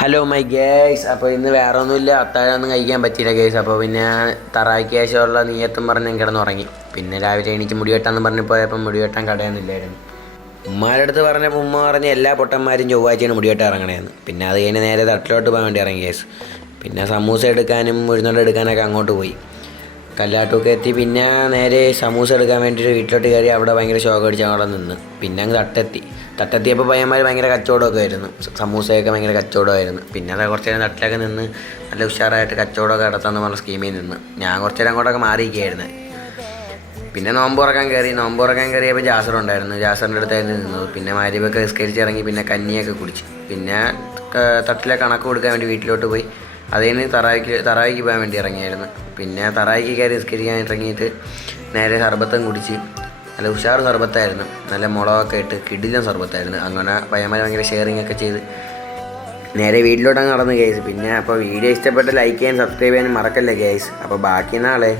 Hello my guys. അപ്പോൾ ഇന്ന് വേറെ ഒന്നുമില്ല, അത്താഴമൊന്നും കഴിക്കാൻ പറ്റിയില്ല ഗേസ്. അപ്പോൾ പിന്നെ തറായ്ക്ക് ശേഷമുള്ള നീയത്തും പറഞ്ഞ് ഞാൻ കിടന്നുറങ്ങി. പിന്നെ രാവിലെ എണീച്ച് മുടി വെട്ടാന്ന് പറഞ്ഞ് പോയപ്പോൾ മുടി വെട്ടാൻ കടയൊന്നുമില്ലായിരുന്നു. ഉമ്മാരുടെ അടുത്ത് പറഞ്ഞപ്പോൾ ഉമ്മ പറഞ്ഞ് എല്ലാ പൊട്ടന്മാരും ചൊവ്വാഴ്ചയാണ് മുടി വെട്ടാൻ ഇറങ്ങണേന്ന്. പിന്നെ അത് കഴിഞ്ഞ് നേരെ തട്ടിലോട്ട് പോകാൻ വേണ്ടി ഇറങ്ങി ഗേസ്. പിന്നെ സമൂസ എടുക്കാനും ഉഴുന്നുവട എടുക്കാനൊക്കെ അങ്ങോട്ട് പോയി. കല്ലാട്ടൊക്കെ എത്തി. പിന്നെ നേരെ സമൂസ എടുക്കാൻ വേണ്ടിയിട്ട് വീട്ടിലോട്ട് കയറി. അവിടെ ഭയങ്കര ഷോക്ക് അടിച്ച് അവിടെ നിന്ന്. പിന്നെ അങ്ങ് തട്ടെത്തിയപ്പോൾ പയ്യന്മാർ ഭയങ്കര കച്ചവടമൊക്കെ ആയിരുന്നു. സമൂസയൊക്കെ ഭയങ്കര കച്ചവടമായിരുന്നു. പിന്നെ അത് കുറച്ച് നേരം തട്ടിലൊക്കെ നിന്ന് നല്ല ഉഷാറായിട്ട് കച്ചവടമൊക്കെ നടത്താമെന്ന് പറഞ്ഞ സ്കീമിൽ നിന്ന് ഞാൻ കുറച്ച് നേരം അങ്ങോട്ടൊക്കെ മാറിയിരിക്കുകയായിരുന്നു. പിന്നെ നോമ്പ് തുറക്കാൻ കയറിയപ്പോൾ ജാസറുണ്ടായിരുന്നു. ജാസറിൻ്റെ അടുത്തായിരുന്നു നിന്നത്. പിന്നെ മാരിബൊക്കെ നിസ്കരിച്ച് ഇറങ്ങി. പിന്നെ കഞ്ഞിയൊക്കെ കുടിച്ച്. പിന്നെ തട്ടിലെ കണക്ക് കൊടുക്കാൻ വേണ്ടി വീട്ടിലോട്ട് പോയി. അതിന് തറായിക്ക് പോകാൻ വേണ്ടി ഇറങ്ങിയായിരുന്നു. പിന്നെ തറായിക്ക് കയറി നിസ്കരിക്കാൻ ഇറങ്ങിയിട്ട് നേരെ സർബത്തും കുടിച്ച്. നല്ല ഉഷാർ സർബത്തായിരുന്നു. നല്ല മുളകൊക്കെ ഇട്ട് കിടിലൻ സർബത്തായിരുന്നു. അങ്ങനെ പയ്യന്മാർ ഭയങ്കര ഷെയറിങ് ഒക്കെ ചെയ്ത് നേരെ വീട്ടിലോട്ടങ്ങ് നടന്നു ഗൈസ്. പിന്നെ അപ്പോൾ വീഡിയോ ഇഷ്ടപ്പെട്ട് ലൈക്ക് ചെയ്യാൻ സബ്സ്ക്രൈബ് ചെയ്യാനും മറക്കല്ലേ ഗൈസ്. അപ്പോൾ ബാക്കി നാളെ